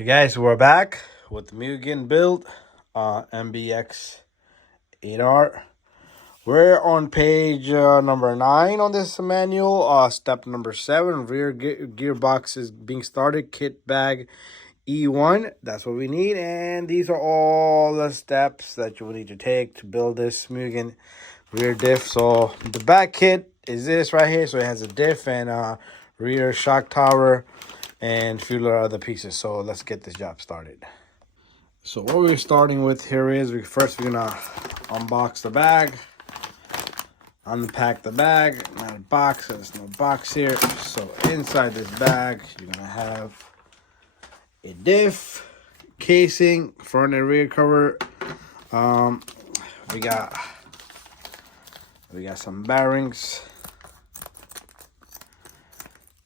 Okay, guys, we're back with the Mugen build, MBX 8R. We're on page number 9 on this manual. Step number 7, rear gearbox is being started, kit bag E1. That's what we need, and these are all the steps that you will need to take to build this Mugen rear diff. So the back kit is this right here. So it has a diff and rear shock tower and a few other pieces. So let's get this job started. So what we're starting with here is we're gonna unbox the bag, unpack the bag. Not a box, there's no box here. So inside this bag you're gonna have a diff casing, front and rear cover. We got some bearings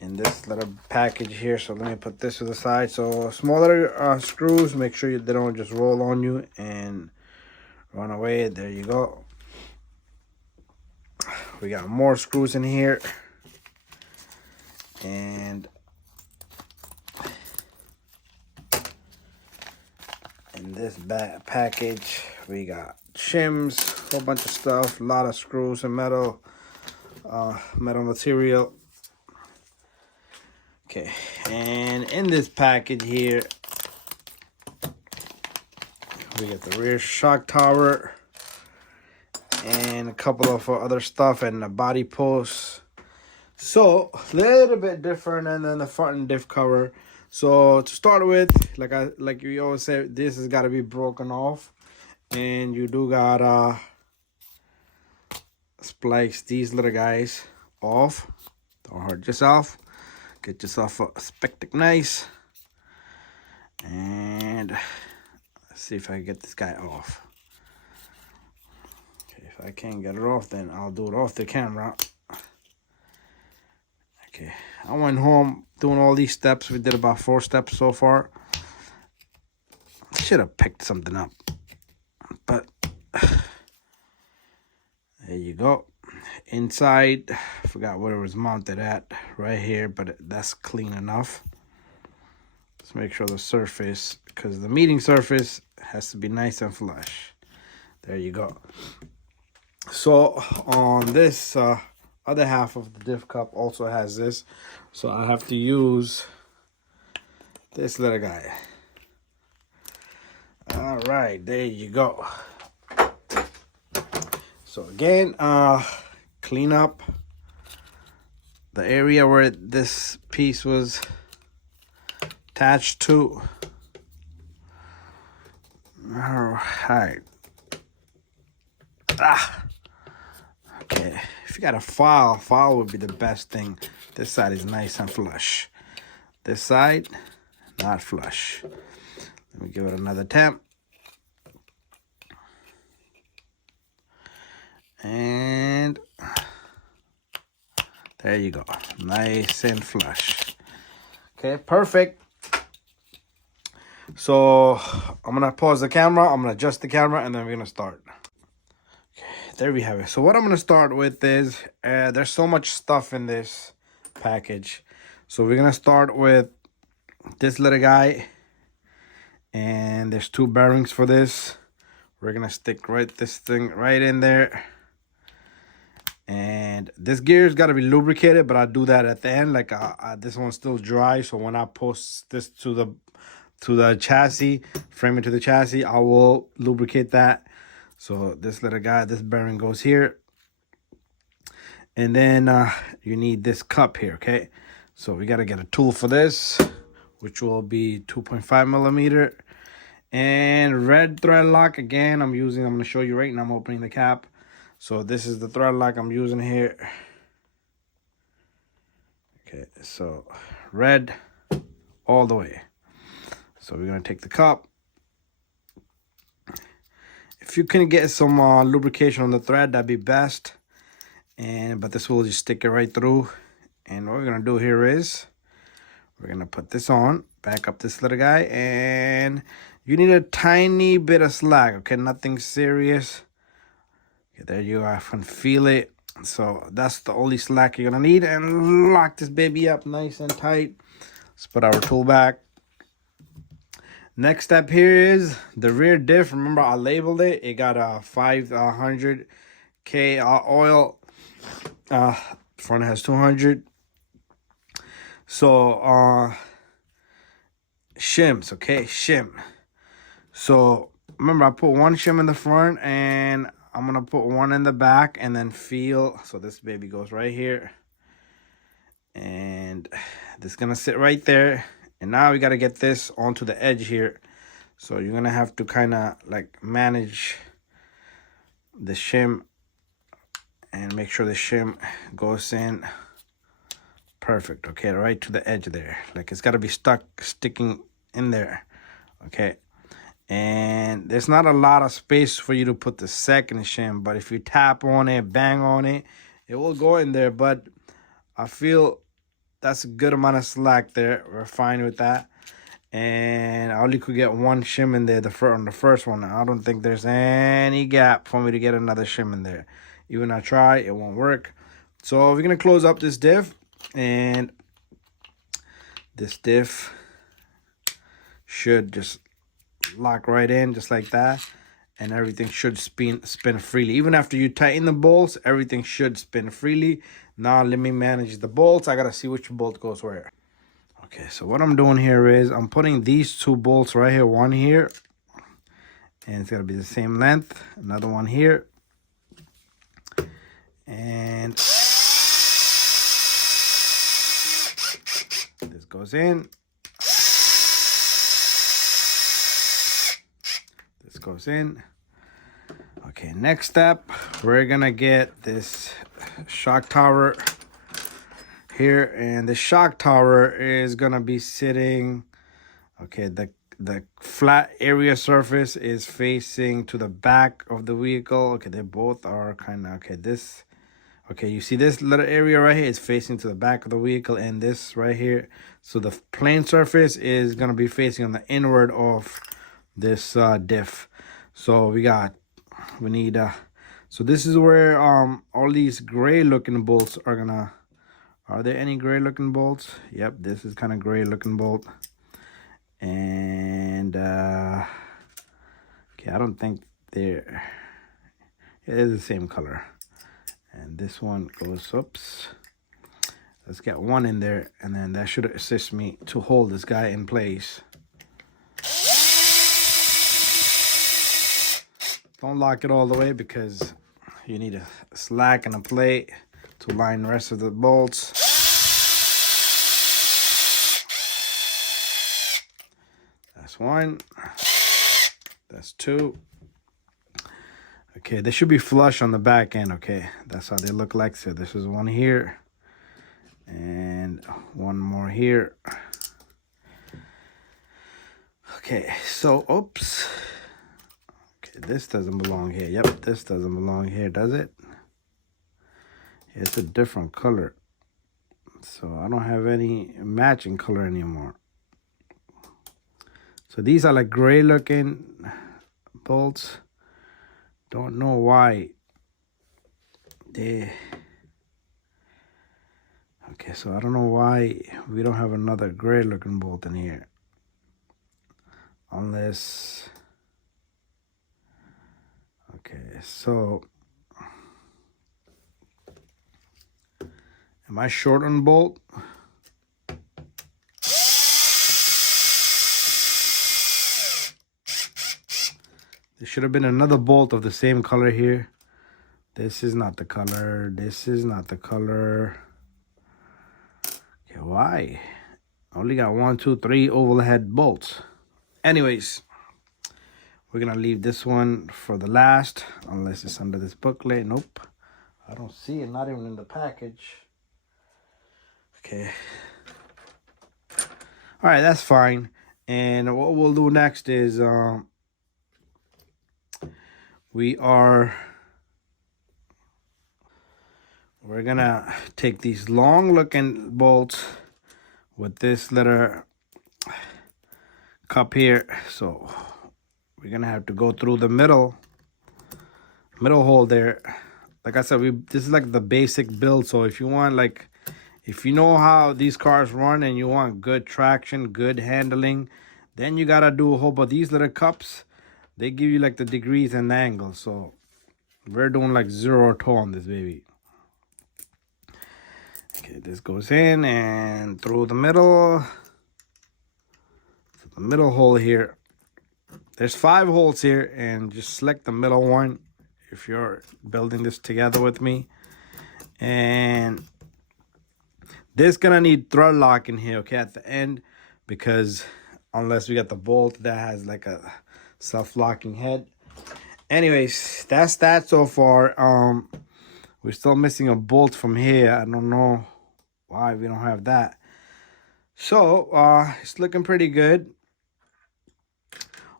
in this little package here. So let me put this to the side. So smaller screws, make sure they don't just roll on you and run away. There you go. We got more screws in here, and in this package we got shims, a whole bunch of stuff, a lot of screws and metal material. Okay, and in this package here, we get the rear shock tower and a couple of other stuff and a body post. So a little bit different, and then the front and diff cover. So to start with, like we always say, this has got to be broken off, and you do gotta splice these little guys off. Don't hurt yourself. Get yourself a spectac nice, and let's see if I can get this guy off. Okay, if I can't get it off, then I'll do it off the camera. Okay, I went home doing all these steps. We did about 4 steps so far. Should have picked something up, but there you go. Inside, I forgot where it was mounted at, right here, but that's clean enough. Let's make sure the surface, because the meeting surface has to be nice and flush. There you go. So on this other half of the diff cup also has this, so I have to use this little guy. All right, there you go. So again, clean up the area where this piece was attached to. All right. Okay, if you got a file would be the best thing. This side is nice and flush. This side, not flush. Let me give it another tap. And there you go, nice and flush. Okay, perfect. So I'm gonna pause the camera, I'm gonna adjust the camera, and then we're gonna start. Okay, there we have it. So what I'm gonna start with is there's so much stuff in this package. So we're gonna start with this little guy, and there's 2 bearings for this. We're gonna stick this thing right in there. And this gear's got to be lubricated, but I do that at the end. Like this one's still dry, so when I post this to the chassis, frame it to the chassis, I will lubricate that. So this little guy, this bearing goes here, and then you need this cup here. Okay, so we got to get a tool for this, which will be 2.5 millimeter and red thread lock. Again, I'm going to show you right now. I'm opening the cap. So this is the thread lock I'm using here. Okay, so red all the way. So we're gonna take the cup. If you can get some lubrication on the thread, that'd be best. But this will just stick it right through. And what we're gonna do here is we're gonna put this on, back up this little guy, and you need a tiny bit of slack. Okay, nothing serious. There you are, I can feel it. So that's the only slack you're gonna need, and lock this baby up nice and tight. Let's put our tool back. Next step here is the rear diff. Remember, I labeled it. It got a 500K oil. Front has 200. So shims, okay, shim. So remember, I put one shim in the front, and I'm gonna put one in the back, and then feel. So this baby goes right here, and this is gonna sit right there. And now we gotta get this onto the edge here. So you're gonna have to kind of like manage the shim and make sure the shim goes in perfect. Okay, right to the edge there. Like it's gotta be sticking in there. Okay. And there's not a lot of space for you to put the second shim, but if you tap on it, bang on it, it will go in there. But I feel that's a good amount of slack there. We're fine with that. And I only could get one shim in there on the first one. I don't think there's any gap for me to get another shim in there. Even I try, it won't work. So we're gonna close up this diff, and this diff should just lock right in just like that, and everything should spin freely. Even after you tighten the bolts, everything should spin freely. Now let me manage the bolts. I gotta see which bolt goes where. Okay, so what I'm doing here is I'm putting these two bolts right here, one here, and it's gonna be the same length, another one here, and this goes in, this goes in. Okay, next step, we're gonna get this shock tower here, and the shock tower is gonna be sitting, okay, the flat area surface is facing to the back of the vehicle. Okay, they both are kind of, okay, this, okay, you see this little area right here is facing to the back of the vehicle, and this right here, so the plane surface is gonna be facing on the inward of this diff. So we need so this is where all these gray looking bolts are gonna. Are there any gray looking bolts? Yep, this is kind of gray looking bolt. And okay, I don't think they're, it is the same color. And this one goes, oops, let's get one in there, and then that should assist me to hold this guy in place. Don't lock it all the way, because you need a slack and a plate to line the rest of the bolts. That's one. That's two. Okay, they should be flush on the back end. Okay, that's how they look like. So this is one here, and one more here. Okay, so oops. Okay, this doesn't belong here. Yep, this doesn't belong here, does it? It's a different color, so I don't have any matching color anymore. So these are like gray looking bolts. Don't know why they, okay, so I don't know why we don't have another gray looking bolt in here, unless, okay, so am I short on bolt? There should have been another bolt of the same color here. This is not the color. This is not the color. Okay, why? I only got 1, 2, 3 overhead bolts. Anyways, we're gonna leave this one for the last, unless it's under this booklet. Nope, I don't see it, not even in the package. Okay. All right, that's fine. And what we'll do next is we're gonna take these long looking bolts with this little cup here. So we're gonna have to go through the middle hole there. Like I said, this is like the basic build. So if you want, like, if you know how these cars run and you want good traction, good handling, Then you gotta do a whole bunch of these little cups. They give you like the degrees and angles. So we're doing like 0 or 2 on this baby. Okay, this goes in and through the middle. So the middle hole here. There's 5 holes here, and just select the middle one if you're building this together with me. And this gonna need thread lock in here, okay, at the end, because unless we got the bolt that has like a self-locking head. Anyways, that's that so far. We're still missing a bolt from here. I don't know why we don't have that. So it's looking pretty good.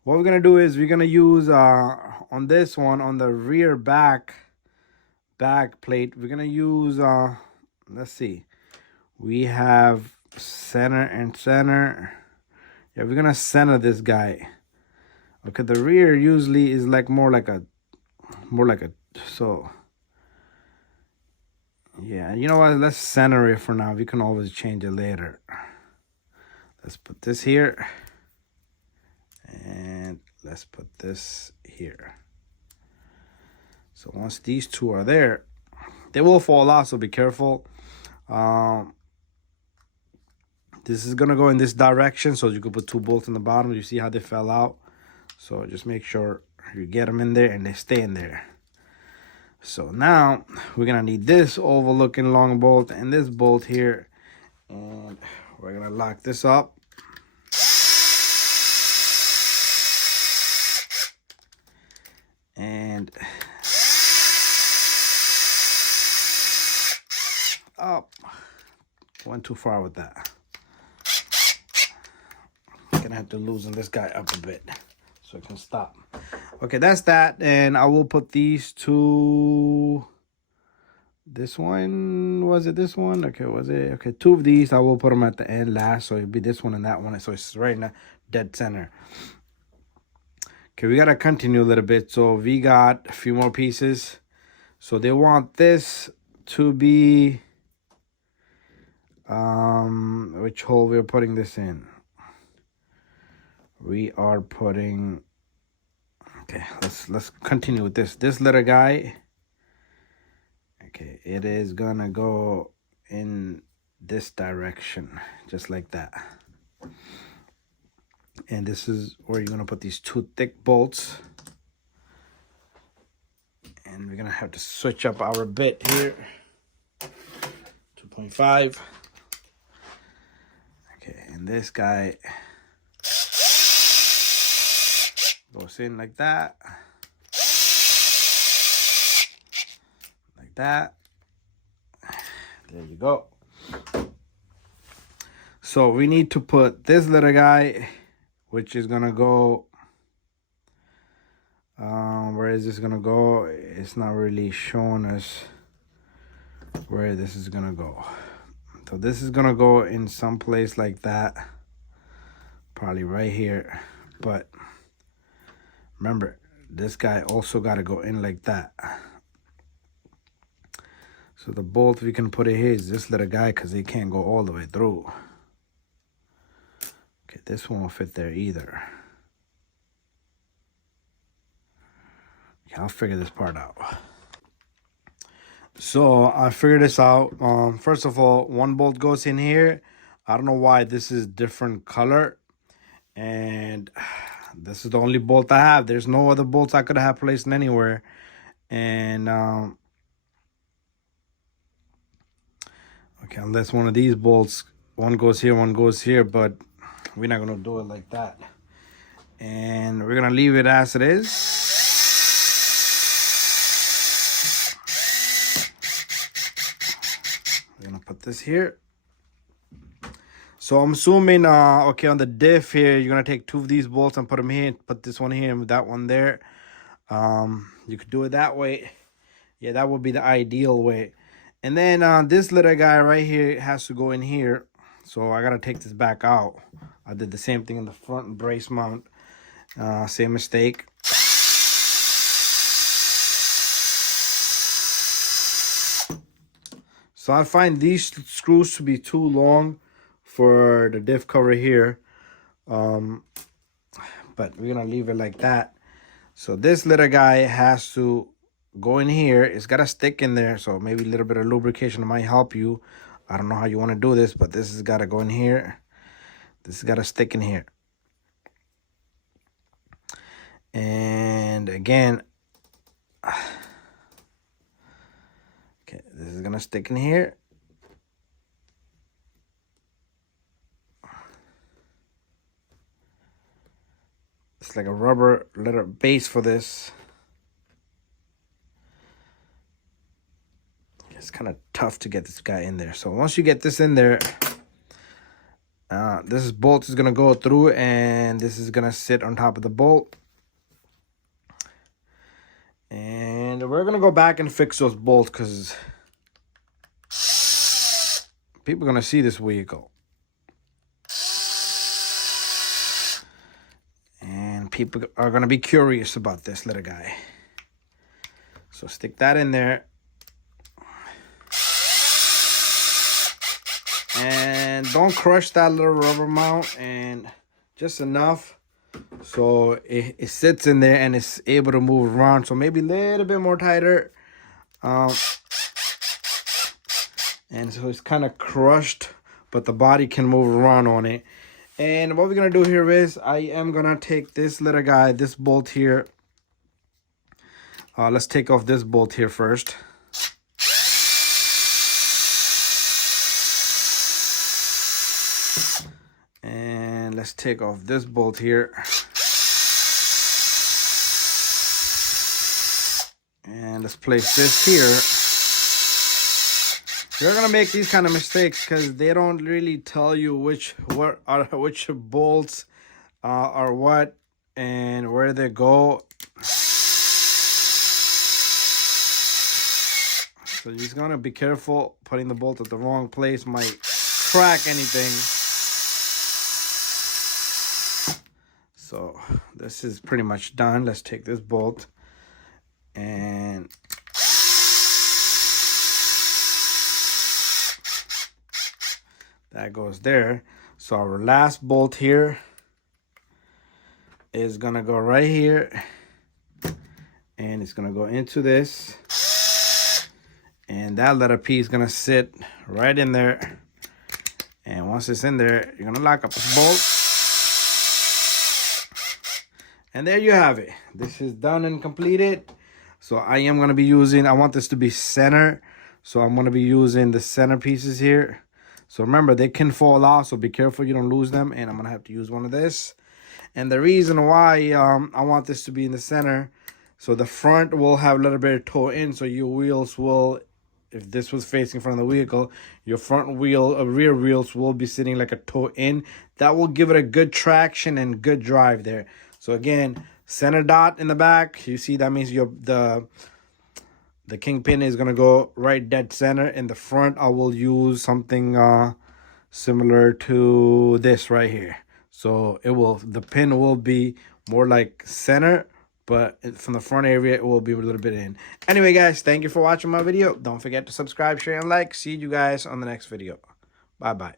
What we're gonna do is we're gonna use on this one, on the rear back plate, we're gonna use let's see, we have center and center. Yeah, we're gonna center this guy. Okay, the rear usually is like more like a so yeah, you know what, let's center it for now. We can always change it later. Let's put this here. And let's put this here. So once these 2 are there, they will fall out, so be careful. This is gonna go in this direction, so you could put 2 bolts in the bottom. You see how they fell out? So just make sure you get them in there and they stay in there. So now we're gonna need this overlooking long bolt and this bolt here, and we're gonna lock this up. And up. Went too far with that. Gonna have to loosen this guy up a bit so it can stop. Okay, that's that. And I will put these 2. This one, was it this one? Okay, was it? Okay, 2 of these. I will put them at the end last, so it'll be this one and that one. So it's right in the dead center. Okay, we gotta continue a little bit. So we got a few more pieces. So they want this to be which hole we're putting this in. We are putting, okay, let's continue with this little guy. Okay, it is gonna go in this direction, just like that. And this is where you're gonna put these 2 thick bolts. And we're gonna have to switch up our bit here. 2.5. Okay, and this guy goes in like that. Like that. There you go. So we need to put this little guy, which is gonna go, where is this gonna go? It's not really showing us where this is gonna go. So this is gonna go in some place like that, probably right here. But remember, this guy also got to go in like that. So the bolt we can put it here is this little guy, because he can't go all the way through. Okay, this won't fit there either. Okay, I'll figure this part out. So I figured this out. First of all, 1 bolt goes in here. I don't know why this is different color. And this is the only bolt I have. There's no other bolts I could have placed anywhere. And okay, unless one of these bolts, one goes here, but we're not gonna do it like that. And we're gonna leave it as it is. We're gonna put this here. So I'm assuming, okay, on the diff here, you're gonna take 2 of these bolts and put them here, put this one here and that one there. You could do it that way. Yeah, that would be the ideal way. And then this little guy right here has to go in here. So I gotta take this back out. I did the same thing in the front brace mount. Same mistake. So I find these screws to be too long for the diff cover here. but we're gonna leave it like that. So this little guy has to go in here. It's got a stick in there, so maybe a little bit of lubrication might help you. I don't know how you want to do this, but this has got to go in here. This has got to stick in here. And again, okay, this is gonna stick in here. It's like a rubber letter base for this. It's kind of tough to get this guy in there. So once you get this in there, this bolt is gonna go through, and this is gonna sit on top of the bolt. And we're gonna go back and fix those bolts because people are gonna see this vehicle. And people are gonna be curious about this little guy. So stick that in there. And don't crush that little rubber mount, and just enough so it sits in there and it's able to move around. So maybe a little bit more tighter. And so it's kind of crushed, but the body can move around on it. And what we're going to do here is I am going to take this little guy, this bolt here. Let's take off this bolt here first. And let's take off this bolt here. And let's place this here. You're gonna make these kind of mistakes because they don't really tell you which bolts are what and where they go. So you're just gonna be careful. Putting the bolt at the wrong place might crack anything. So this is pretty much done. Let's take this bolt and that goes there. So our last bolt here is gonna go right here, and it's gonna go into this, and that little piece is gonna sit right in there. And once it's in there, you're gonna lock up this bolt. And there you have it. This is done and completed. So I am going to be using, I want this to be center. So I'm going to be using the center pieces here. So remember, they can fall off, so be careful you don't lose them. And I'm going to have to use one of this. And the reason why I want this to be in the center, so the front will have a little bit of toe in, so your wheels will, if this was facing front of the vehicle, your front wheel, rear wheels will be sitting like a toe in. That will give it a good traction and good drive there. So again, center dot in the back. You see, that means the kingpin is gonna go right dead center. In the front, I will use something similar to this right here. So the pin will be more like center, but from the front area, it will be a little bit in. Anyway, guys, thank you for watching my video. Don't forget to subscribe, share, and like. See you guys on the next video. Bye-bye.